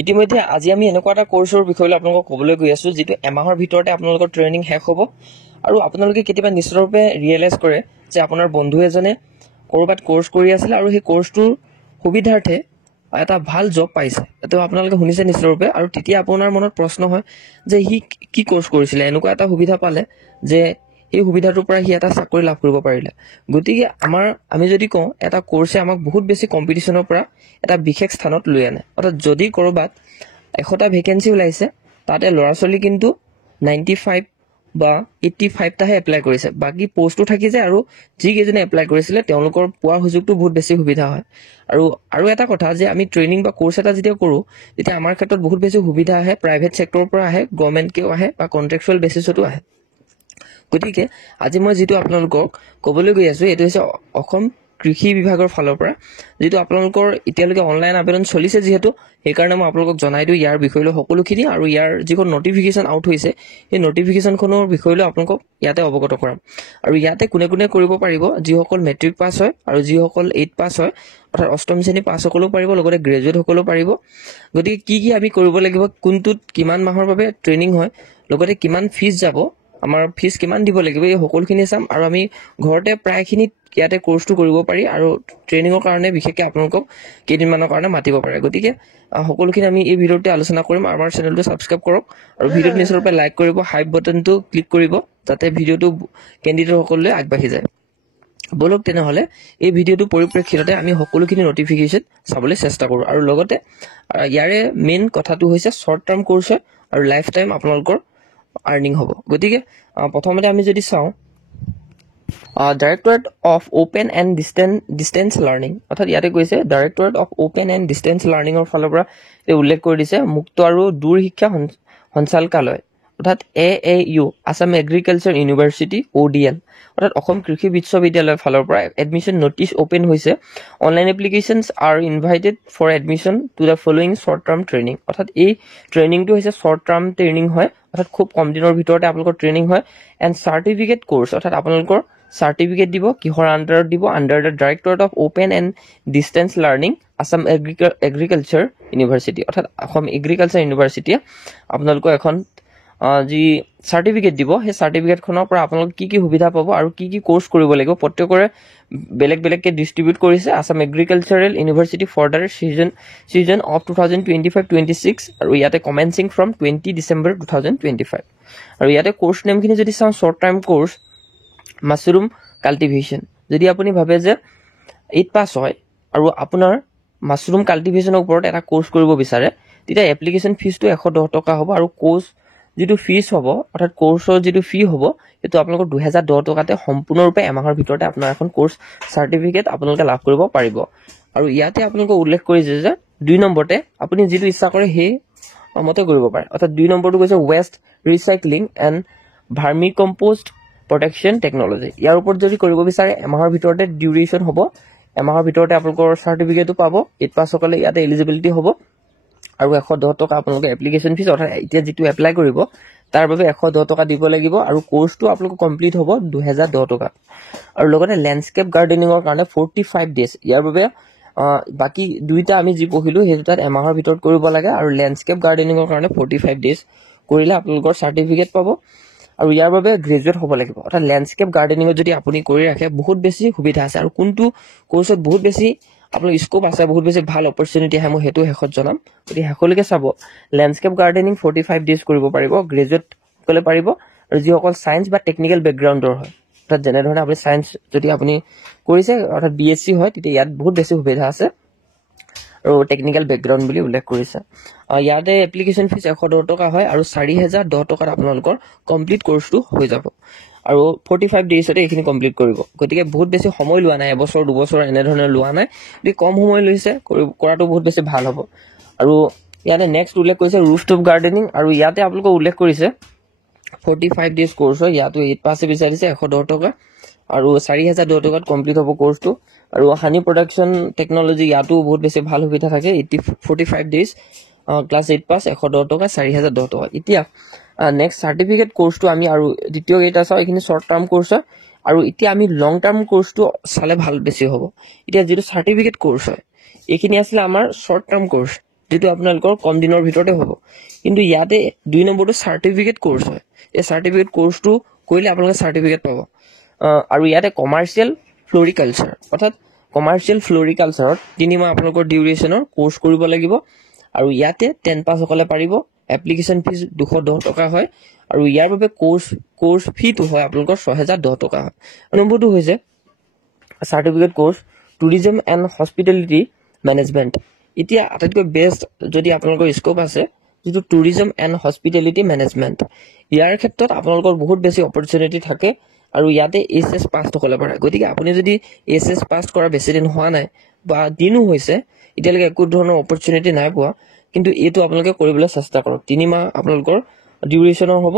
ইতিমধ্যে আজি আমি এনেকুৱা এটা কোৰ্সৰ বিষয়ে আপোনালোকক ক'বলৈ গৈ আছো যেটো এমাহৰ ভিতৰতে আপোনালোকৰ ট্ৰেইনিং শেষ হ'ব আৰু আপোনালোকে কেতিয়াবা নিশ্চিতভাৱে ৰিয়েলাইজ কৰে যে আপোনাৰ বন্ধু এজনে কৰবাত কোৰ্স কৰি আছিল আৰু সেই কোৰ্সটোৰ সুবিধাৰ্থে এটা ভাল জব পাইছে তো আপোনালোকে শুনিছে নিশ্চিতভাৱে আৰু তেতিয়া আপোনাৰ মনত প্ৰশ্ন হয় যে হি কি কোৰ্স কৰিছিল এনেকুৱা এটা সুবিধা পালে যে এই সুবিধাটোৰ পৰা হি এটা চাকৰি লাভ কৰিব পাৰিলে গতিকে আমি যদি কওঁ এটা কোৰ্সে আমাক বহুত বেছি কম্পিটিশনৰ পৰা এটা বিশেষ স্থানত লৈ আনে অৰ্থাৎ যদি কৰবাত 100টা ভ্যাকেন্সি ওলাইছে তাতে লৰাছলি কিন্তু 95 বা 85 টাহে এপ্লাই কৰিছে বাকি পোষ্টটো থাকি যায় আৰু যি কেজনে এপ্লাই কৰিছিল তেওঁলোকৰ পোৱাৰ সুযোগটো বহুত বেছি সুবিধা হয় আৰু এটা কথা যে আমি ট্ৰেইনিং বা কোৰ্স এটা যেতিয়া কৰো তেতিয়া আমাৰ ক্ষেত্ৰত বহুত বেছি সুবিধা আহে প্ৰাইভেট সেক্টৰৰ পৰা আহে গভৰ্ণমেণ্ট কেও আহে বা কন্ট্ৰাকচুৱেল বেচিছতো আহে গতিকে আজি মই যেটো আপোনালোকক ক'বলৈ গৈ আছো এটো হৈছে অসম কৃষি বিভাগৰ ফালৰ পৰা যেটো আপোনালোকৰ ইতিয়ালৈকে অনলাইন আবেদন চলিছে যেহেতু এই কাৰণে মই আপোনালোকক জনাই দিও ইয়াৰ বিষয়লৈ সকলোখিনি আৰু ইয়াৰ যিখন নটিফিকেশন আউট হৈছে এই নটিফিকেশনখনৰ বিষয়লৈ আপোনালোকক ইয়াতে অৱগত কৰাম আৰু ইয়াতে কোনে কোনে কৰিব পাৰিব যিসকল মেট্ৰিক পাছ হয় আৰু যিসকল 8 পাছ হয় অৰ্থাৎ অষ্টম শ্ৰেণী পাছ সকলো পাৰিব লগতে গ্ৰেজুৱেট সকলো পাৰিব গতিকে কি আমি কৰিব লাগিব কোনটোত কিমান মাহৰ বাবে ট্ৰেইনিং হয় লগতে কিমান ফিজ যাব আমাৰ ফিজ কিমান দিব লাগিব এই সকলোখিনি চাম আৰু আমি ঘৰতে প্ৰায়খিনি ইয়াতে কোৰ্সটো কৰিব পাৰি আৰু ট্ৰেইনিংৰ কাৰণে বিশেষকৈ আপোনালোকক কেইদিনমানৰ কাৰণে মাতিব পাৰে গতিকে সকলোখিনি আমি এই ভিডিঅ'তে আলোচনা কৰিম আমাৰ চেনেলটো সাবস্ক্ৰাইব কৰক আৰু ভিডিঅ'টো নিশ্চয়কৈ লাইক কৰিব হাইপ বাটনটো ক্লিক কৰিব যাতে ভিডিঅ'টো কেণ্ডিডেট সকললৈ আগবাঢ়ি যায় বলক তেনেহলে এই ভিডিঅ'টো পৰিপ্ৰেক্ষিততে আমি সকলোখিনি নটিফিকেশন চাবলৈ চেষ্টা কৰো আৰু লগতে ইয়াৰে মেইন কথাটো হৈছে শৰ্ট টাৰ্ম কোৰ্স আৰু লাইফ টাইম আপোনালোকৰ আৰ্নিং হ'ব গতিকে প্ৰথমতে আমি যদি চাওঁ directorate of open and distance learning অৰ্থাৎ ইয়াতে কৈছে directorate of open and distance লাৰ্নিঙৰ ফালৰ পৰা উল্লেখ কৰি দিছে মুক্ত আৰু দূৰ শিক্ষা সঞ্চালকালয় অৰ্থাৎ AAU Assam agriculture university ODL অৰ্থাৎ অসম কৃষি বিশ্ববিদ্যালয়ৰ ফালৰ পৰা এডমিশন নোটিছ ওপেন হৈছে online applications are invited for admission to the following short term training অৰ্থাৎ এই ট্ৰেইনিংটো হৈছে শৰ্ট টাৰ্ম ট্ৰেইনিং হয় অৰ্থাৎ খুব কম দিনৰ ভিতৰতে আপোনালোকৰ ট্ৰেইনিং হয় এণ্ড চাৰ্টিফিকেট কোৰ্স অৰ্থাৎ আপোনালোকৰ চাৰ্টিফিকেট দিব কিহৰ আন্ডাৰত দিব under the directorate of open and distance learning Assam agriculture university অৰ্থাৎ অসম এগ্ৰিকালচাৰ ইউনিভাৰ্চিটিয়ে আপোনালোকক এখন যি সাৰ্টিফিকেট দিব সেই সাৰ্টিফিকেটখনৰ পৰা আপোনালোক কি সুবিধা পাব আৰু কি কোৰ্স কৰিব লাগিব প্ৰত্যেকৰে বেলেগ বেলেগকে ডিস্ট্ৰিবিউট কৰিছে Assam agricultural university for the season of 2025-26 আৰু ইয়াতে কমেন্সিং ফ্ৰম 20 ডিসেম্বৰ 2025 আৰু ইয়াতে কোৰ্স নেমখিনি যদি চাওঁ শৰ্ট টাইম কোৰ্স মাশৰুম কাল্টিভেশ্যন যদি আপুনি ভাবে যে 8 পাস হয় আৰু আপোনাৰ মাশৰুম কাল্টিভেশ্যনৰ ওপৰত এটা কোৰ্স কৰিব বিচাৰে তেতিয়া এপ্লিকেশন ফিজটো 110 টকা হ'ব আৰু কোৰ্স যেটো ফিজ হ'ব অৰ্থাৎ কোৰ্সৰ যেটো ফি হ'ব এটো আপোনালোকৰ 2010 টকাতে সম্পূৰ্ণৰূপে এমাহৰ ভিতৰতে আপোনাৰ এখন কোৰ্স সাৰ্টিফিকেট আপোনালোকে লাভ কৰিব পাৰিব আৰু ইয়াতে আপোনালোকক উল্লেখ কৰিছে যে 2 নম্বৰতে আপুনি যেটো ইচ্ছা কৰে হে মতে কৰিব পাৰে অৰ্থাৎ 2 নম্বৰটো কৈছে waste recycling and vermicompost protection technology ইয়াৰ ওপৰত যদি কৰিব বিচাৰে এমাহৰ ভিতৰতে ডিউৰেচন হ'ব এমাহৰ ভিতৰতে আপোনালোকৰ সাৰ্টিফিকেটটো পাব 8 পাস সকলে ইয়াতে এলিজিবিলিটি হ'ব আৰু 110 টকা আপোনালোকে এপ্লিকেশন ফিজ অৰ্থাৎ এতিয়া যেটো এপ্লাই কৰিব তাৰ বাবে 110 টকা দিব লাগিব আৰু কোৰ্সটো আপোনালোক কমপ্লিট হ'ব 2010 টকা আৰু লগতে ল্যান্ডস্কেপ গাৰ্ডেনিংৰ কাৰণে 45 ডেজ ইয়াৰ বাবে বাকি দুইটা আমি যি পঢ়িলো হেতুটাত এমাহৰ ভিতৰত কৰিব লাগে আৰু ল্যান্ডস্কেপ গাৰ্ডেনিংৰ কাৰণে 45 ডেজ কৰিলে আপোনালোকৰ সাৰ্টিফিকেট পাব আৰু ইয়াৰ বাবে গ্ৰেজুৱেট হ'ব লাগিব অৰ্থাৎ ল্যান্ডস্কেপ গাৰ্ডেনিংত যদি আপুনি কৰি ৰাখে বহুত বেছি সুবিধা আছে আৰু কোনটো কোৰ্সত বহুত বেছি আপোনাৰ স্কোপ আছে বহুত বেছি ভাল অপৰচুনিটি আছে মই হেতু হেখত জনাম যদি হেকলৈকে চাব ল্যান্ডস্কেপ গাৰ্ডেনিং 45 ডেজ কৰিব পাৰিব গ্ৰেজুৱেট কলে পাৰিব আৰু যি সকল সায়েন্স বা টেকনিক্যাল ব্যাকগ্ৰাউণ্ডৰ হয় অৰ্থাৎ যেনে ধৰণে আপুনি সায়েন্স যদি আপুনি কৰিছে অৰ্থাৎ BSc হয় তেতিয়া ইয়াত বহুত বেছি সুবিধা আছে আৰু টেকনিক্যাল ব্যাকগ্ৰাউণ্ড বুলি উল্লেখ কৰিছে ইয়াতে এপ্লিকেশন ফিজ 110 টকা হয় আৰু 4010 টকাত আপোনালোকৰ কমপ্লিট কোৰ্সটো হৈ যাব আৰু 45 ডেজতে এখিনি কমপ্লিট কৰিব গতিকে বহুত বেছি সময় লোৱা নাই এবছৰ দুবছৰ এনে ধৰণৰ লোৱা নাই যদি কম সময় লৈছে কৰাটো বহুত বেছি ভাল হ'ব আৰু ইয়াতে নেক্সট উল্লেখ কৰিছে ৰুফটপ গাৰ্ডেনিং আৰু ইয়াতে আপোনালোকক উল্লেখ কৰিছে 45 ডেজ কোৰ্স হয় ইয়াতো 8 পাস বিচাৰিছে 110 টকা আৰু 4010 টকাত কমপ্লিট হ'ব কোৰ্সটো আৰু হানি প্ৰডাকচন টেকনলজি ইয়াতো বহুত বেছি ভাল সুবিধা থাকে 45 ডেজ ক্লাস 8 পাস 110 টকা 4010 টকা এতিয়া নেক্সট সাৰ্টিফিকেট কোৰ্সটো আমি আৰু দ্বিতীয় এটা চাও এখিনি শৰ্ট টাৰ্ম কোৰ্স হয় আৰু এতিয়া আমি লং টাৰ্ম কোৰ্সটো চালে ভাল বেছি হ'ব এতিয়া যেটো সাৰ্টিফিকেট কোৰ্স হয় এখিনি আছিল আমাৰ শৰ্ট টাৰ্ম কোৰ্স যেটো আপোনালোকৰ কম দিনৰ ভিতৰতে হ'ব কিন্তু ইয়াতে 2 নম্বৰটো সাৰ্টিফিকেট কোৰ্স হয় এই সাৰ্টিফিকেট কোৰ্সটো কৰিলে আপোনালোকে সাৰ্টিফিকেট পাব আৰু ইয়াতে কমাৰ্শিয়েল ফ্লোৰিকালচাৰ অৰ্থাৎ কমাৰ্শিয়েল ফ্লোৰিকালচাৰত 3 মাহ আপোনালোকৰ ডিউৰেচনৰ কোৰ্স কৰিব লাগিব আৰু ইয়াতে 10 পাস সকলে পাৰিব এপ্লিকেশন ফিজ 210 টকা হয় আৰু ইয়াৰ বাবে কোৰ্স ফিটো হয় আপোনালোকৰ 6010 টকা হয় নম্বৰটো হৈছে certificate course tourism and hospitality management এতিয়া আটাইতকৈ বেষ্ট যদি আপোনালোকৰ স্কোপ আছে যেটো টুৰিজম এণ্ড হস্পিটেলিটি ম্যানেজমেন্ট ইয়াৰ ক্ষেত্ৰত আপোনালোকৰ বহুত বেছি অপৰচুনিটি থাকে আৰু ইয়াতে এসএস পাস হ'লে পাৰে গতিকে আপুনি যদি এসএস পাস কৰা বেছি দিন হোৱা নাই বা দিনো হৈছে এতিয়ালৈকে একো ধৰণৰ অপৰচুনিটি নাই পোৱা কিন্তু এটো আপোনালোকে কৰিবলৈ চেষ্টা কৰক 3 মাহ আপোনালোকৰ ডিউৰেচনৰ হ'ব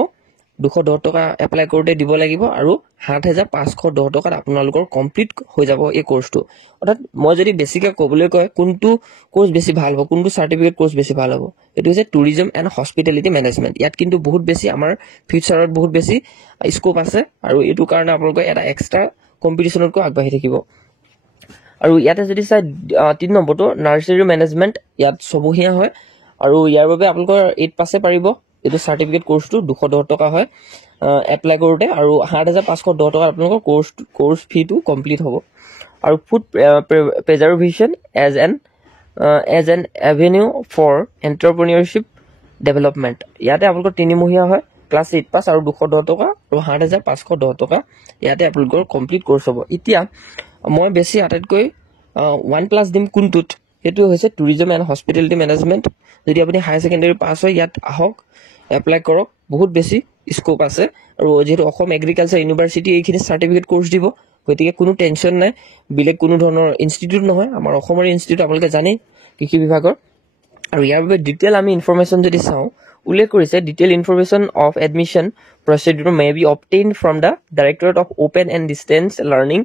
210 টকা এপ্লাই কৰোতে দিব লাগিব আৰু 7510 টকাত আপোনালোকৰ কমপ্লিট হৈ যাব এই কোৰ্সটো অৰ্থাৎ মই যদি বেছিকৈ ক'বলৈ কয় কোনটো কোৰ্স বেছি ভাল হ'ব কোনটো সাৰ্টিফিকেট কোৰ্স বেছি ভাল হ'ব এটো হৈছে টুৰিজম এণ্ড হস্পিটেলিটি ম্যানেজমেন্ট ইয়াত কিন্তু বহুত বেছি আমাৰ ফিউচাৰত বহুত বেছি স্কোপ আছে আৰু এটো কাৰণে আপোনালোকে এটা এক্সট্ৰা কম্পিটিশনতকৈ আগবাঢ়ি থাকিব আৰু ইয়াতে যদি চাই 3 নম্বৰটো নাৰ্সাৰী ম্যানেজমেন্ট ইয়াত সবহিয়া হয় আৰু ইয়াৰ বাবে আপোনালোকৰ 8 পাছে পাৰিব এটো সাৰ্টিফিকেট কোৰ্সটো 210 টকা হয় এপ্লাই কৰোতে আৰু 7510 টকা আপোনালোকৰ কোৰ্স ফিটো কমপ্লিট হ'ব আৰু food preservation as an avenue for entrepreneurship development ইয়াতে আপোনালোকৰ 3 মহীয়া হয় ক্লাস 8 পাস আৰু 210 টকা আৰু 7510 টকা ইয়াতে আপোনালোকৰ কমপ্লিট কোৰ্স হ'ব এতিয়া মই বেছি আটাইতকৈ 1+ দিম কোনটোত এটো হৈছে টুৰিজম এণ্ড হস্পিটেলিটি ম্যানেজমেন্ট যদি আপুনি হাই সেকেন্ডাৰী পাস হয় ইয়াত আহক এপ্লাই কৰক বহুত বেছি স্কোপ আছে আৰু যেটো অসম এগ্ৰিকালচাৰ ইউনিভাৰ্সিটি এইখিনি সাৰ্টিফিকেট কোৰ্স দিব গতিকে কোনো টেনচন নাই বিলেক কোনো ধৰণৰ ইনষ্টিটিউট নহয় আমাৰ অসমৰ ইনষ্টিটিউট আপোনালোকে জানে কৃষি বিভাগৰ আৰু ইয়াৰ বাবে ডিটেইল আমি ইনফৰমেশন যদি চাওঁ উল্লেখ কৰিছে detail information of admission procedure may be obtained from da directorate of open and distance learning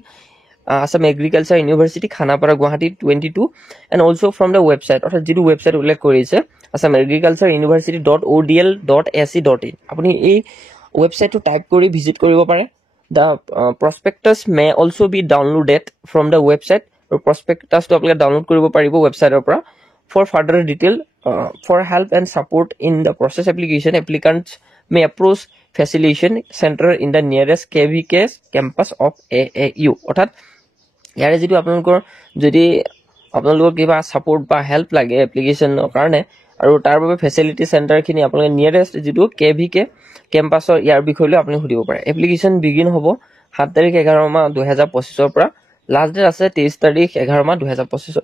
Assam Agriculture University Khanapara Guwahati 22 and also from the website অর্থাৎ যেটো ওয়েবসাইট উল্লেখ কৰিছে Assam Agriculture University.odl.ac.in আপুনি এই ওয়েবসাইটটো টাইপ কৰি visit কৰিব পাৰে the prospectus may also be downloaded from the website or prospectus to আপোনালোকে ডাউনলোড কৰিব পাৰিব ওয়েবসাইটৰ পৰা for further detail for help and support in the process application applicants may approach facilitation center in the nearest KVK campus of AAU অৰ্থাৎ ইয়াৰে যেটো আপোনালোকৰ যদি আপোনালোকৰ কিবা সাপোৰ্ট বা হেল্প লাগে এপ্লিকেশনৰ কাৰণে আৰু তাৰ বাবে ফেসিলিটি সেন্টাৰ খিনি আপোনালোকে নিয়াৰেষ্ট যেটো কেভিকে কেম্পাছৰ ইয়াৰ বিষয়লৈ আপুনি সুধিব পাৰে এপ্লিকেশন বিগিন হ'ব 7 তাৰিখ 11 মাহ 2025 ৰ পৰা লাষ্ট ডেট আছে 23 তাৰিখ 11 মাহ 2025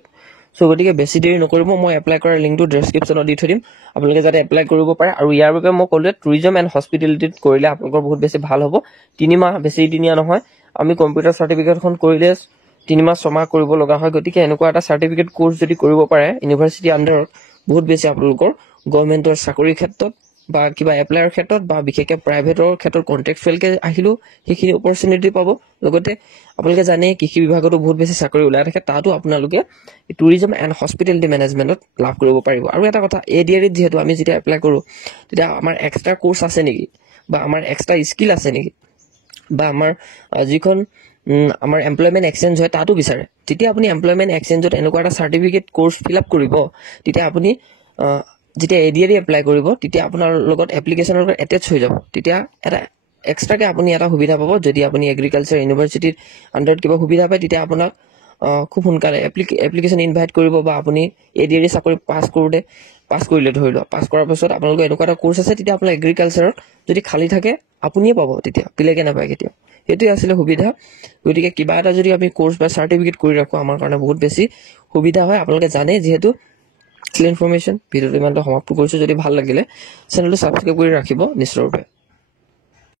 সো গতিকে বেছি দেৰি নকৰিব মই এপ্লাই কৰাৰ লিংকটো ডেসক্ৰিপচনত দি থৈ দিম আপোনালোকে যাতে এপ্লাই কৰিব পাৰে আৰু ইয়াৰ বাবে মই ক'লে টুৰিজম এণ্ড হস্পিটেলিটিত কৰিলে আপোনালোকৰ বহুত বেছি ভাল হ'ব 3 মাহ বেছি দিনিয়া নহয় আমি কম্পিউটাৰ সাৰ্টিফিকেটখন কৰিলে 3 মাহ 6 মাহ কৰিব লগা হয় গতিকে এনেকুৱা এটা সাৰ্টিফিকেট কোৰ্স যদি কৰিব পাৰে ইউনিভাৰ্সিটি আন্ডাৰত বহুত বেছি আপোনালোকৰ গভৰ্ণমেন্টৰ চাকৰি ক্ষেত্ৰত বা কিবা এপ্লাইৰ ক্ষেত্ৰত বা বিশেষকৈ প্ৰাইভেটৰ ক্ষেত্ৰত কন্ট্ৰাক্টুৱেলকে আহিলো সেইখিনি অপৰচুনিটি পাব লগতে আপোনালোকে জানে কৃষি বিভাগতো বহুত বেছি চাকৰি ওলাই থাকে তাতো আপোনালোকে টুৰিজম এণ্ড হস্পিটেলিটি ম্যানেজমেন্টত লাভ কৰিব পাৰিব আৰু এটা কথা এডিআৰিত যেহেতু আমি যেতিয়া এপ্লাই কৰো তেতিয়া আমাৰ এক্সট্ৰা কোৰ্স আছে নেকি বা আমাৰ এক্সট্ৰা স্কিল আছে নেকি বা আমাৰ যিখন আমাৰ এমপ্লয়মেন্ট এক্সচেঞ্জ হয় তাতো বিচাৰে তেতিয়া আপুনি এমপ্লয়মেন্ট এক্সচেঞ্জত এনেকুৱা এটা সাৰ্টিফিকেট কোৰ্স ফিল আপ কৰিব তেতিয়া আপুনি যেতিয়া এডিআৰি এপ্লাই কৰিব তেতিয়া আপোনাৰ লগত এপ্লিকেশনৰ লগত এটাচ হৈ যাব তেতিয়া এটা এক্সট্ৰাকে আপুনি এটা সুবিধা পাব যদি আপুনি এগ্ৰিকালচাৰ ইউনিভাৰ্সিটিৰ আন্ডাৰত কিবা সুবিধা পায় তেতিয়া আপোনাক খুব সোনকালে এপ্লিকেশন ইনভাইট কৰিব বা আপুনি এডিআৰি চাকৰি পাস কৰিলে ধৰি লওক পাস কৰাৰ পিছত আপোনালোকৰ এনেকুৱা এটা কোৰ্স আছে তেতিয়া আপোনাৰ এগ্ৰিকালচাৰত যদি খালি থাকে আপুনিয়ে পাব তেতিয়া পিলেকে নাপায় কেতিয়া এটোই আছিল সুবিধা গতিকে কিবা এটা যদি আমি কোৰ্স বা সাৰ্টিফিকেট কৰি ৰাখো আমাৰ কাৰণে বহুত বেছি সুবিধা হয় আপোনালোকে জানে যেহেতু ইনফৰমেশন ভিডিওটো ইমানটো সমাপ্ত কৰিছো যদি ভাল লাগিলে চেনেলটো সাবস্ক্ৰাইব কৰি ৰাখিব নিশ্চয়ৰূপে